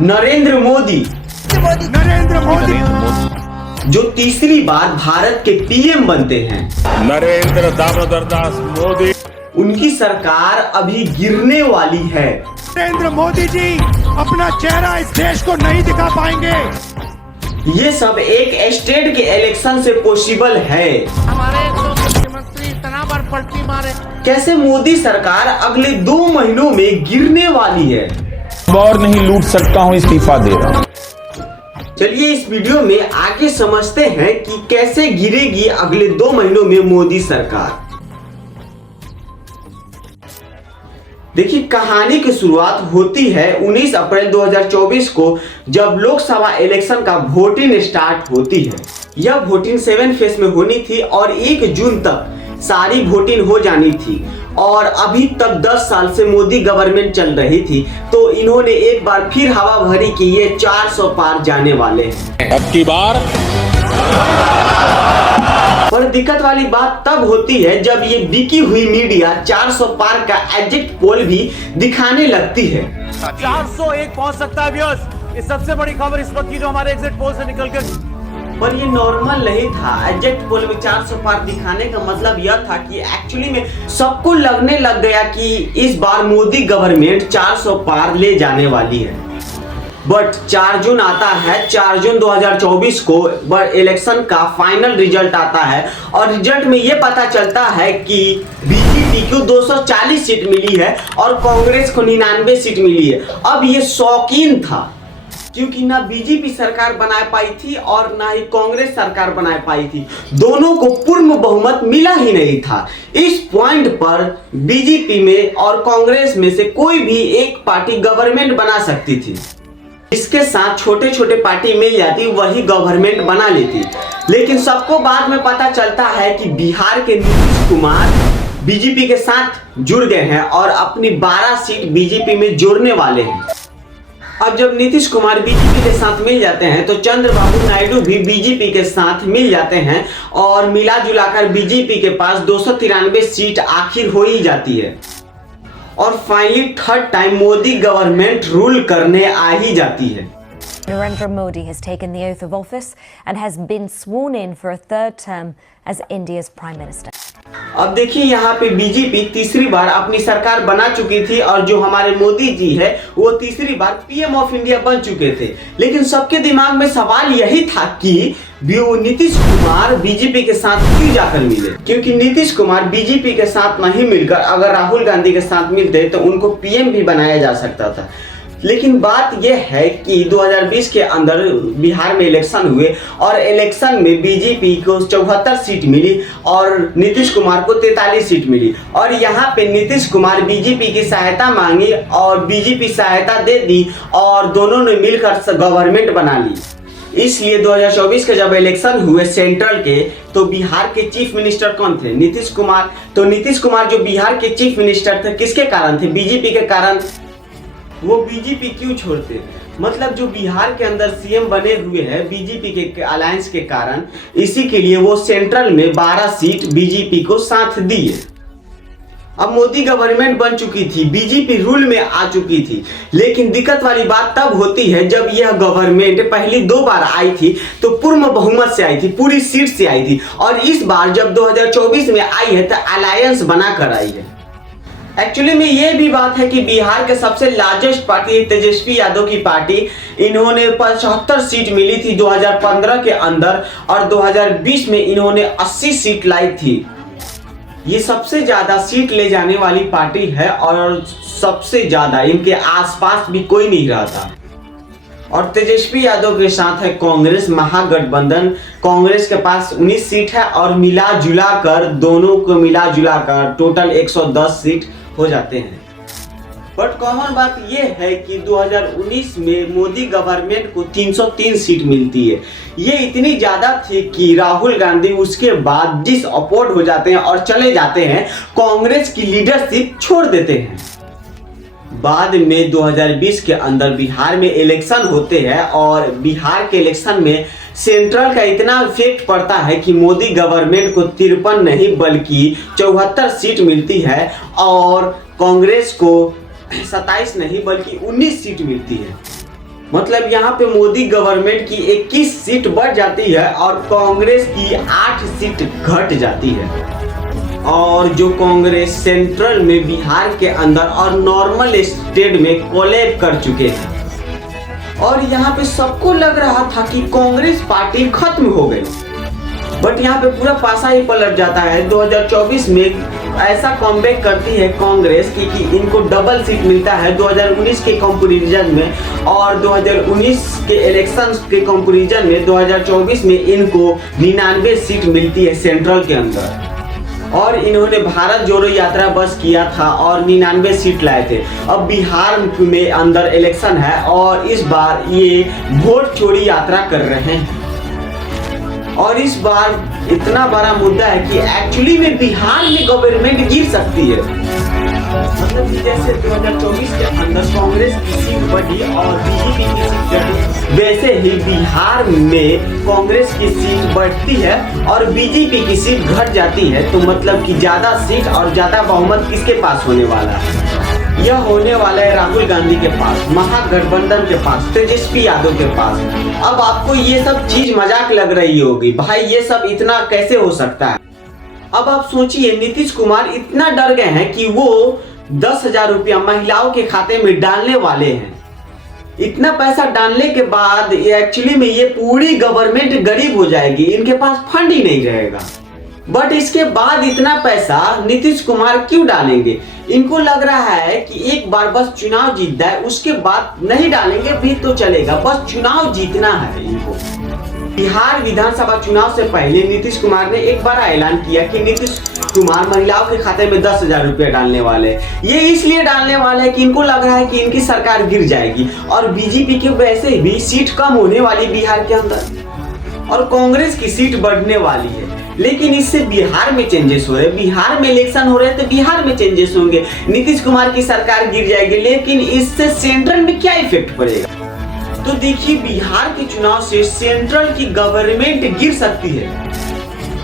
नरेंद्र मोदी जो तीसरी बार भारत के पीएम बनते हैं। नरेंद्र दामोदर दास मोदी, उनकी सरकार अभी गिरने वाली है। नरेंद्र मोदी जी अपना चेहरा इस देश को नहीं दिखा पाएंगे। ये सब एक स्टेट के इलेक्शन से पॉसिबल है। हमारे मुख्यमंत्री इतना बार पलटी मारे। कैसे मोदी सरकार अगले 2 महीनों में गिरने वाली है। और नहीं लूट सकता हूं, इस्तीफा दे रहा हूं। चलिए इस वीडियो में आगे समझते हैं कि कैसे गिरेगी अगले 2 महीनों में मोदी सरकार। देखिए कहानी की शुरुआत होती है 19 अप्रैल 2024 को, जब लोकसभा इलेक्शन का वोटिंग स्टार्ट होती है। यह वोटिंग 7 फेज में होनी थी और 1 जून तक सारी वोटिंग हो जानी थी। और अभी तक 10 साल से मोदी गवर्नमेंट चल रही थी, तो इन्होंने एक बार फिर हवा भरी कि ये 400 पार जाने वाले हैं। अब की बार पर दिक्कत वाली बात तब होती है जब ये बिकी हुई मीडिया 400 पार का एग्जिट पोल भी दिखाने लगती है। 401 पहुंच सकता है व्यूअर्स। ये सबसे बड़ी खबर इस वक्त की जो हमारे एग्जिट पोल से निकल के। पर ये नॉर्मल नहीं था। एग्जिट पोल में 400 पार दिखाने का मतलब यह था कि एक्चुअली में सबको लगने लग गया कि इस बार मोदी गवर्नमेंट 400 पार ले जाने वाली है। बट 4 जून आता है, 4 जून 2024 को इलेक्शन का फाइनल रिजल्ट आता है और रिजल्ट में ये पता चलता है कि बीजेपी को 240 सीट मिली है और कांग्रेस को 99 सीट मिली है। अब ये शौकीन था क्योंकि ना बीजेपी सरकार बना पाई थी और ना ही कांग्रेस सरकार बना पाई थी। दोनों को पूर्ण बहुमत मिला ही नहीं था। इस पॉइंट पर बीजेपी में और कांग्रेस में से कोई भी एक पार्टी गवर्नमेंट बना सकती थी। इसके साथ छोटे छोटे पार्टी मिल जाती, वही गवर्नमेंट बना लेती। लेकिन सबको बाद में पता चलता है कि बिहार के नीतीश कुमार बीजेपी के साथ जुड़ गए हैं और अपनी 12 सीट बीजेपी में जोड़ने वाले हैं। अब जब नीतीश कुमार बीजेपी के साथ मिल जाते हैं तो चंद्रबाबू नायडू भी बीजेपी के साथ मिल जाते हैं और मिला जुलाकर बीजेपी के पास 293 सीट आखिर हो ही जाती है और finally 3rd time Modi government rule करने आ ही जाती है। Narendra Modi has taken the oath of office and has been sworn in for a 3rd term as India's Prime Minister. अब देखिए यहाँ पे बीजेपी तीसरी बार अपनी सरकार बना चुकी थी और जो हमारे मोदी जी है वो तीसरी बार पीएम ऑफ इंडिया बन चुके थे। लेकिन सबके दिमाग में सवाल यही था कि नीतीश कुमार बीजेपी के साथ क्यों जाकर मिले, क्योंकि नीतीश कुमार बीजेपी के साथ नहीं मिलकर अगर राहुल गांधी के साथ मिलते तो उनको पीएम भी बनाया जा सकता था। लेकिन बात यह है कि 2020 के अंदर बिहार में इलेक्शन हुए और इलेक्शन में बीजेपी को 74 सीट मिली और नीतीश कुमार को 43 सीट मिली और यहाँ पे नीतीश कुमार बीजेपी की सहायता मांगी और बीजेपी सहायता दे दी और दोनों ने मिलकर गवर्नमेंट बना ली। इसलिए 2024 के जब इलेक्शन हुए सेंट्रल के, तो बिहार के चीफ मिनिस्टर कौन थे? नीतीश कुमार। तो नीतीश कुमार जो बिहार के चीफ मिनिस्टर थे किसके कारण थे? बीजेपी के कारण। वो बीजेपी क्यों छोड़ते? मतलब जो बिहार के अंदर सीएम बने हुए हैं बीजेपी के अलायंस के कारण, इसी के लिए वो सेंट्रल में 12 सीट बीजेपी को साथ दिए। अब मोदी गवर्नमेंट बन चुकी थी, बीजेपी रूल में आ चुकी थी। लेकिन दिक्कत वाली बात तब होती है जब यह गवर्नमेंट पहली 2 बार आई थी तो पूर्ण बहुमत से आई थी, पूरी सीट से आई थी और इस बार जब 2024 में आई है तो अलायंस बनाकर आई है। एक्चुअली में ये भी बात है कि बिहार के सबसे लार्जेस्ट पार्टी तेजस्वी यादव की पार्टी, इन्होंने 75 सीट मिली थी 2015 के अंदर और 2020 में इन्होंने 80 सीट लाई थी। ये सबसे ज्यादा सीट ले जाने वाली पार्टी है और सबसे ज्यादा इनके आसपास भी कोई नहीं रहा था। और तेजस्वी यादव के साथ है कांग्रेस महागठबंधन। कांग्रेस के पास 19 सीट है और मिला जुला कर दोनों को मिला जुला कर टोटल 110 सीट हो जाते हैं। बट कॉमन बात यह है कि 2019 में मोदी गवर्नमेंट को 303 सीट मिलती है। ये इतनी ज्यादा थी कि राहुल गांधी उसके बाद डिसअपॉइंट हो जाते हैं और चले जाते हैं, कांग्रेस की लीडरशिप छोड़ देते हैं। बाद में 2020 के अंदर बिहार में इलेक्शन होते हैं और बिहार के इलेक्शन में सेंट्रल का इतना इफेक्ट पड़ता है कि मोदी गवर्नमेंट को 53 नहीं बल्कि 74 सीट मिलती है और कांग्रेस को 27 नहीं बल्कि 19 सीट मिलती है। मतलब यहाँ पे मोदी गवर्नमेंट की 21 सीट बढ़ जाती है और कांग्रेस की 8 सीट घट जाती है। और जो कांग्रेस सेंट्रल में बिहार के अंदर और नॉर्मल स्टेट में कोलैप कर चुके हैं और यहाँ पे सबको लग रहा था कि कांग्रेस पार्टी खत्म हो गई, बट यहाँ पे पूरा पासा ही पलट जाता है। 2024 में ऐसा कमबैक करती है कांग्रेस कि इनको डबल सीट मिलता है 2019 के कंपैरिजन में, और 2019 के इलेक्शंस के कंपैरिजन में 2024 में इनको 99 सीट मिलती है सेंट्रल के अंदर। और इन्होंने भारत जोड़ो यात्रा बस किया था और 99 सीट लाए थे। अब बिहार में अंदर इलेक्शन है और इस बार ये वोट चोरी यात्रा कर रहे हैं। और इस बार इतना बड़ा मुद्दा है कि एक्चुअली में बिहार में गवर्नमेंट गिर सकती है। मतलब कि जैसे 2024 के अंदर कांग्रेस की सीट बढ़ी और बीजेपी की सीट घटी, वैसे ही बिहार में कांग्रेस की सीट बढ़ती है और बीजेपी की सीट घट जाती है। तो मतलब कि ज्यादा सीट और ज्यादा बहुमत किसके पास होने वाला है? यह होने वाला है राहुल गांधी के पास, महागठबंधन के पास, तेजस्वी यादव के पास। अब आपको ये सब चीज मजाक लग रही होगी, भाई ये सब इतना कैसे हो सकता है? अब आप सोचिए, नीतीश कुमार इतना डर गए हैं कि वो 10,000 रुपया महिलाओं के खाते में डालने वाले हैं। इतना पैसा डालने के बाद एक्चुअली में ये पूरी गवर्नमेंट गरीब हो जाएगी, इनके पास फंड ही नहीं रहेगा। बट इसके बाद इतना पैसा नीतीश कुमार क्यों डालेंगे? इनको लग रहा है कि एक बार बस चुनाव जीत जाए, उसके बाद नहीं डालेंगे भी तो चलेगा, बस चुनाव जीतना है इनको। बिहार विधानसभा चुनाव से पहले नीतीश कुमार ने एक बार ऐलान किया कि नीतीश कुमार महिलाओं के खाते में 10,000 रुपया डालने वाले। ये इसलिए डालने वाले हैं कि इनको लग रहा है कि इनकी सरकार गिर जाएगी और बीजेपी के वैसे भी सीट कम होने वाली बिहार के अंदर और कांग्रेस की सीट बढ़ने वाली है। लेकिन इससे बिहार में चेंजेस हो रहे, बिहार में इलेक्शन हो रहे तो बिहार में चेंजेस होंगे, नीतीश कुमार की सरकार गिर जाएगी। लेकिन इससे सेंट्रल में क्या इफेक्ट पड़ेगा? तो देखिए, बिहार के चुनाव से सेंट्रल की गवर्नमेंट गिर सकती है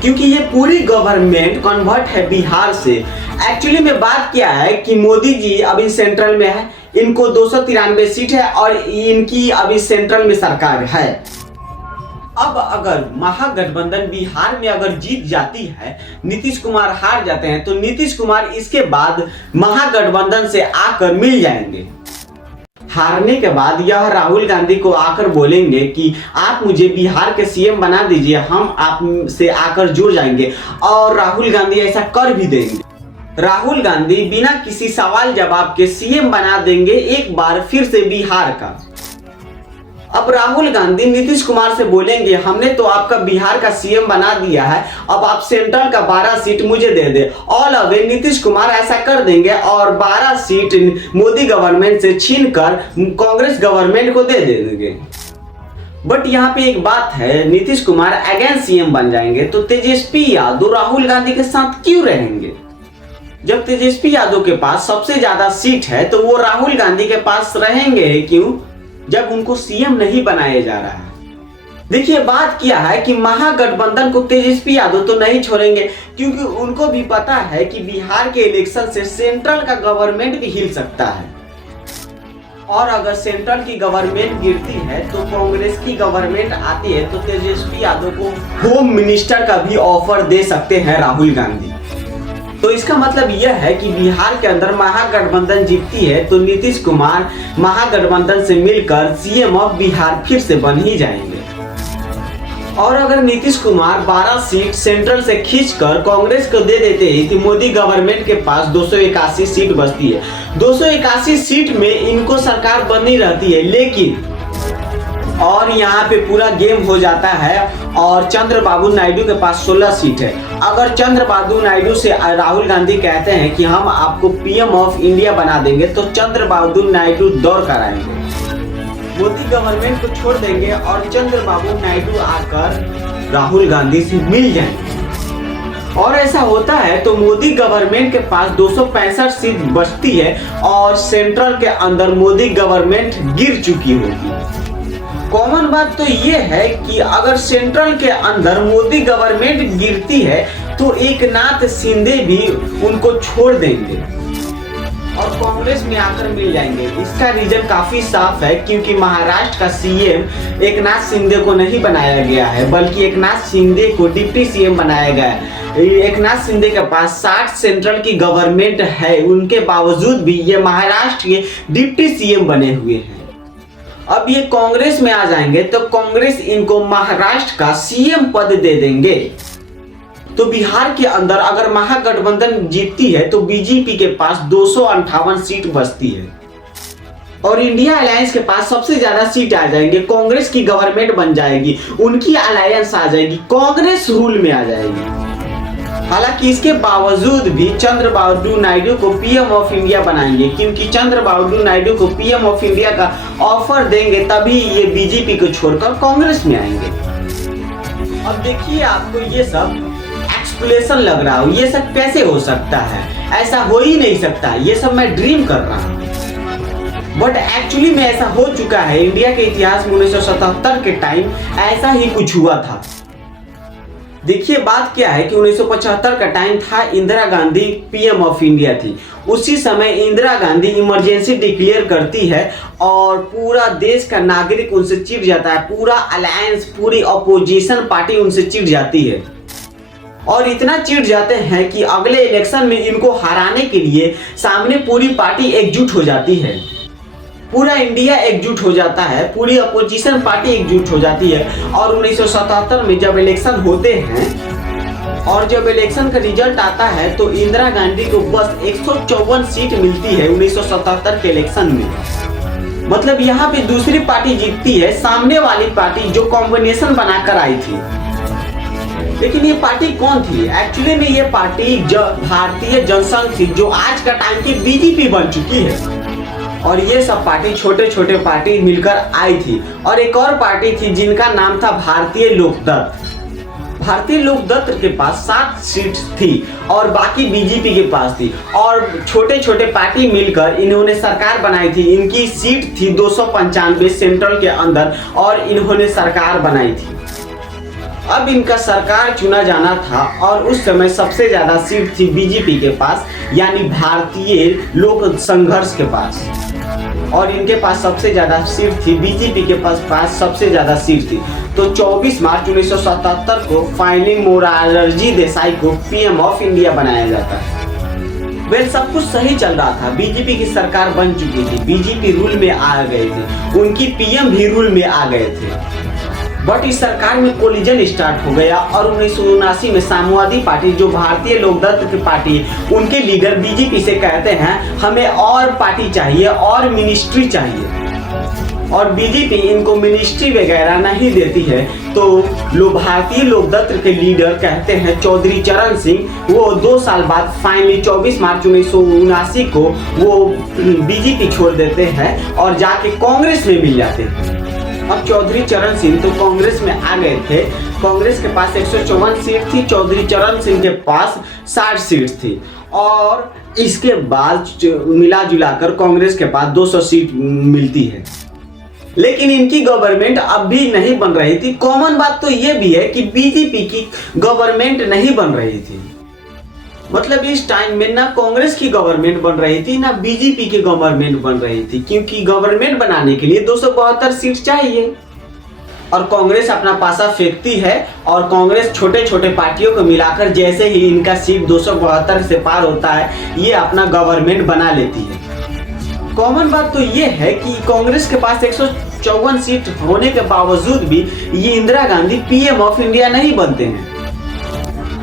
क्योंकि ये पूरी गवर्नमेंट कन्वर्ट है बिहार से। एक्चुअली में बात क्या है कि मोदी जी अभी सेंट्रल में है, इनको 293 सीट है और इनकी अभी सेंट्रल में सरकार है। अब अगर महागठबंधन बिहार में अगर जीत जाती है, नीतीश कुमार हार जाते हैं, तो नीतीश कुमार इसके बाद महागठबंधन से आकर मिल जाएंगे। हारने के बाद यह राहुल गांधी को आकर बोलेंगे कि आप मुझे बिहार के सीएम बना दीजिए, हम आप से आकर जुड़ जाएंगे। और राहुल गांधी ऐसा कर भी देंगे। राहुल गांधी बिना किसी सवाल जवाब के सीएम बना देंगे एक बार फिर से बिहार का। अब राहुल गांधी नीतीश कुमार से बोलेंगे, हमने तो आपका बिहार का सीएम बना दिया है, अब आप सेंट्रल का 12 सीट मुझे दे दे। ऑल अवे नीतीश कुमार ऐसा कर देंगे और 12 सीट मोदी गवर्नमेंट से छीनकर कांग्रेस गवर्नमेंट को दे देंगे। बट यहाँ पे एक बात है, नीतीश कुमार अगेन सीएम बन जाएंगे तो तेजस्वी यादव राहुल गांधी के साथ क्यों रहेंगे? जब तेजस्वी यादव के पास सबसे ज्यादा सीट है तो वो राहुल गांधी के पास रहेंगे क्यों, जब उनको सीएम नहीं बनाया जा रहा है? देखिए, बात क्या है कि महागठबंधन को तेजस्वी यादव तो नहीं छोड़ेंगे क्योंकि उनको भी पता है कि बिहार के इलेक्शन से सेंट्रल का गवर्नमेंट भी हिल सकता है। और अगर सेंट्रल की गवर्नमेंट गिरती है तो कांग्रेस की गवर्नमेंट आती है तो तेजस्वी यादव को होम मिनिस्टर का भी ऑफर दे सकते हैं राहुल गांधी। तो इसका मतलब यह है कि बिहार के अंदर महागठबंधन जीतती है तो नीतीश कुमार महागठबंधन से मिलकर सीएम ऑफ बिहार फिर से बन ही जाएंगे। और अगर नीतीश कुमार 12 सीट सेंट्रल से खींचकर कांग्रेस को दे देते हैं तो मोदी गवर्नमेंट के पास 281 सीट बचती है। 281 सीट में इनको सरकार बनी रहती है, लेकिन और यहाँ पे पूरा गेम हो जाता है और चंद्रबाबू नायडू के पास 16 सीट है। अगर चंद्रबाबू नायडू से राहुल गांधी कहते हैं कि हम आपको पीएम ऑफ इंडिया बना देंगे तो चंद्रबाबू नायडू दौड़ कर आएंगे, मोदी गवर्नमेंट को छोड़ देंगे और चंद्रबाबू नायडू आकर राहुल गांधी से मिल जाएंगे। और ऐसा होता है तो मोदी गवर्नमेंट के पास 265 सीट बचती है और सेंट्रल के अंदर मोदी गवर्नमेंट गिर चुकी होगी। कॉमन बात तो ये है कि अगर सेंट्रल के अंदर मोदी गवर्नमेंट गिरती है तो एकनाथ शिंदे भी उनको छोड़ देंगे और कांग्रेस में आकर मिल जाएंगे। इसका रीजन काफी साफ है, क्योंकि महाराष्ट्र का सीएम एकनाथ शिंदे को नहीं बनाया गया है, बल्कि एकनाथ शिंदे को डिप्टी सीएम बनाया गया है। एकनाथ शिंदे के पास 60 सेंट्रल की गवर्नमेंट है, उनके बावजूद भी ये महाराष्ट्र के डिप्टी सीएम बने हुए हैं। अब ये कांग्रेस में आ जाएंगे तो कांग्रेस इनको महाराष्ट्र का सीएम पद दे देंगे। तो बिहार के अंदर अगर महागठबंधन जीतती है तो बीजेपी के पास 258 सीट बचती है और इंडिया अलायंस के पास सबसे ज्यादा सीट आ जाएंगे। कांग्रेस की गवर्नमेंट बन जाएगी, उनकी अलायंस आ जाएगी, कांग्रेस रूल में आ जाएगी। हालांकि इसके बावजूद भी चंद्रबाबू नायडू को पीएम ऑफ इंडिया बनाएंगे, क्योंकि चंद्रबाबू नायडू को पीएम ऑफ इंडिया का ऑफर देंगे तभी ये बीजेपी को छोड़कर कांग्रेस में आएंगे। अब देखिए, आपको ये सब एक्सप्लेनेशन लग रहा हो, ये सब कैसे हो सकता है, ऐसा हो ही नहीं सकता, ये सब मैं ड्रीम कर रहा हूँ। बट एक्चुअली में ऐसा हो चुका है। इंडिया के इतिहास में 1977 के टाइम ऐसा ही कुछ हुआ था। देखिए बात क्या है कि 1975 का टाइम था, Indira Gandhi PM of India थी। उसी समय इंदिरा गांधी इमरजेंसी डिक्लेयर करती है और पूरा देश का नागरिक उनसे चिढ़ जाता है, पूरा अलायंस, पूरी अपोजिशन पार्टी उनसे चिढ़ जाती है और इतना चिढ़ जाते हैं कि अगले इलेक्शन में इनको हराने के लिए सामने पूरी पार्टी एकजुट हो जाती है, पूरा इंडिया एकजुट हो जाता है, पूरी अपोजिशन पार्टी एकजुट हो जाती है। और 1977 में जब इलेक्शन होते हैं और जब इलेक्शन का रिजल्ट आता है तो इंदिरा गांधी को बस 154 सीट मिलती है 1977 के इलेक्शन में। मतलब यहाँ पे दूसरी पार्टी जीतती है, सामने वाली पार्टी जो कॉम्बिनेशन बनाकर आई थी। लेकिन ये पार्टी कौन थी? एक्चुअली में ये पार्टी भारतीय जनसंघ थी, जो आज का टाइम की बीजेपी बन चुकी है। और ये सब पार्टी छोटे छोटे पार्टी मिलकर आई थी। और एक और पार्टी थी जिनका नाम था भारतीय लोकदल। भारतीय लोकदल के पास 7 सीट थी और बाकी बीजेपी के पास थी। और छोटे छोटे पार्टी मिलकर इन्होंने सरकार बनाई थी। इनकी सीट थी 295 सेंट्रल के अंदर और इन्होंने सरकार बनाई थी। अब इनका सरकार चुना जाना था और उस समय सबसे ज्यादा सीट थी बीजेपी के पास, यानी भारतीय लोक संघर्ष के पास। और इनके पास सबसे ज्यादा सीट थी, बीजेपी के पास सबसे ज्यादा सीट थी। तो 24 मार्च 1977 को फाइनली मोरारजी देसाई को पीएम ऑफ इंडिया बनाया जाता है। वेल, सब कुछ सही चल रहा था, बीजेपी की सरकार बन चुकी थी, बीजेपी रूल में आ गए थे, उनकी पीएम भी रूल में आ गए थे। बट इस सरकार में कोलिजन स्टार्ट हो गया और 1979 में साम्यवादी पार्टी, जो भारतीय लोकदल की पार्टी, उनके लीडर बीजेपी से कहते हैं हमें और पार्टी चाहिए और मिनिस्ट्री चाहिए। और बीजेपी इनको मिनिस्ट्री वगैरह नहीं देती है। तो भारतीय लोकदल के लीडर कहते हैं चौधरी चरण सिंह, वो 2 साल बाद फाइनली 24 मार्च 1979 को वो बीजेपी छोड़ देते हैं और जाके कांग्रेस में मिल जाते हैं। अब चौधरी चरण सिंह तो कांग्रेस में आ गए थे। कांग्रेस के पास 154 सीट थी, चौधरी चरण सिंह के पास 60 सीट थी। और इसके बाद मिला जुलाकर कांग्रेस के पास 200 सीट मिलती है। लेकिन इनकी गवर्नमेंट अब भी नहीं बन रही थी। कॉमन बात तो ये भी है कि बीजेपी की गवर्नमेंट नहीं बन रही थी। मतलब इस टाइम में ना कांग्रेस की गवर्नमेंट बन रही थी ना बीजेपी की गवर्नमेंट बन रही थी, क्योंकि गवर्नमेंट बनाने के लिए 272 सीट चाहिए और कांग्रेस अपना पासा फेंकती है। और कांग्रेस छोटे छोटे पार्टियों को मिलाकर जैसे ही इनका सीट 272 से पार होता है, ये अपना गवर्नमेंट बना लेती है। कॉमन बात तो ये है कि कांग्रेस के पास 154 सीट होने के बावजूद भी ये Indira Gandhi PM of India नहीं बनते हैं।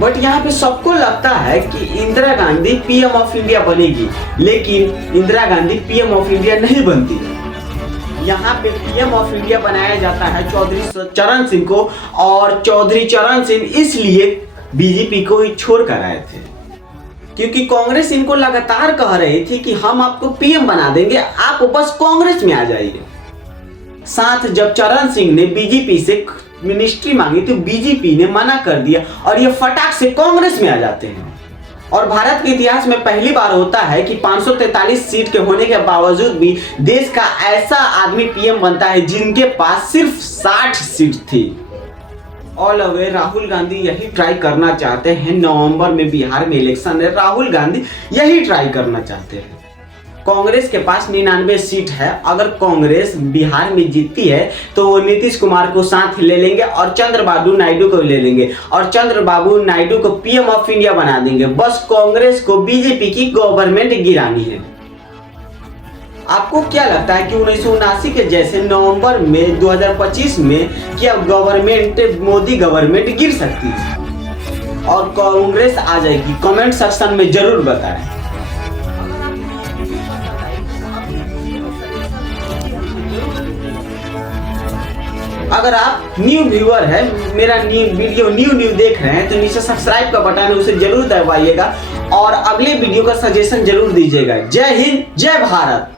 बट यहाँ पे सबको लगता है कि Indira Gandhi PM of India बनेगी, लेकिन Indira Gandhi PM of India नहीं बनती है। यहाँ पे पीएम ऑफ इंडिया बनाया जाता है चौधरी चरण सिंह को। और चौधरी चरण सिंह इसलिए बीजेपी को ही छोड़ कर आए थे, क्योंकि कांग्रेस इनको लगातार कह रही थी कि हम आपको पीएम बना देंगे, आप बस कांग्रेस में आ जाइए। साथ जब चरण सिंह ने बीजेपी से मिनिस्ट्री मांगी तो बीजेपी ने मना कर दिया और ये फटाक से कांग्रेस में आ जाते हैं। और भारत के इतिहास में पहली बार होता है कि 543 सीट के होने के बावजूद भी देश का ऐसा आदमी पीएम बनता है जिनके पास सिर्फ 60 सीट थी। ऑल अवे राहुल गांधी यही ट्राई करना चाहते हैं। नवंबर में बिहार में इलेक्शन है, राहुल गांधी यही ट्राई करना चाहते हैं। कांग्रेस के पास 99 सीट है। अगर कांग्रेस बिहार में जीतती है तो वो नीतीश कुमार को साथ ले लेंगे और चंद्रबाबू नायडू को ले लेंगे और चंद्रबाबू नायडू को पीएम ऑफ इंडिया बना देंगे। बस कांग्रेस को बीजेपी की गवर्नमेंट गिरानी है। आपको क्या लगता है कि 1979 के जैसे नवंबर में 2025 में क्या गवर्नमेंट मोदी गवर्नमेंट गिर सकती है और कांग्रेस आ जाएगी? कमेंट सेक्शन में जरूर बताएं। अगर आप न्यू व्यूअर है, मेरा वीडियो न्यू देख रहे हैं तो नीचे सब्सक्राइब का बटन है, उसे जरूर दबाइएगा और अगले वीडियो का सजेशन जरूर दीजिएगा। जय हिंद, जय भारत।